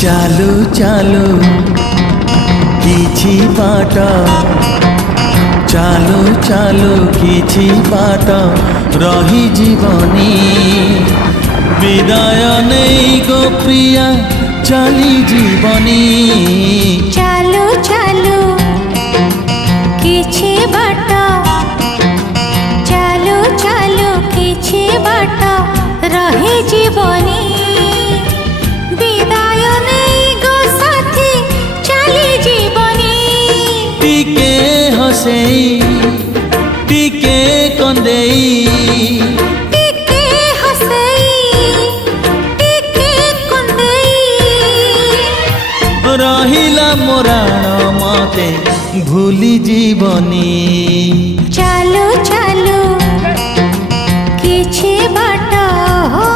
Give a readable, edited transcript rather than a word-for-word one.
ଚାଲୁ ଚାଲୁ କିଛି ବାଟ, ଚାଲୁ ଚାଲୁ କିଛି ବାଟ ରହିଯିବନି। ବିଦାୟ ନେଇ ଗୋ ପ୍ରିୟା ଚାଲିଯିବନି। ଚାଲୁ ଚାଲୁ କିଛି ବାଟ, ଚାଲୁ ଚାଲୁ କିଛି ବାଟ ରହିଯିବନି। ବିଦାୟ ନେଇ ଗୋ ସାଥୀ ଚାଲିଯିବନି। ଟିକେ ହସେଇ ଟିକେ କନ୍ଦେଇ, ଟିକେ ହସେଇ ଟିକେ କନ୍ଦେଇ ରହିଲା ମୋରାଣ ମତେ ଭୁଲି ଯିବନି। ଚାଲୁ ଚାଲୁ କିଛି ବାଟ ହୋ।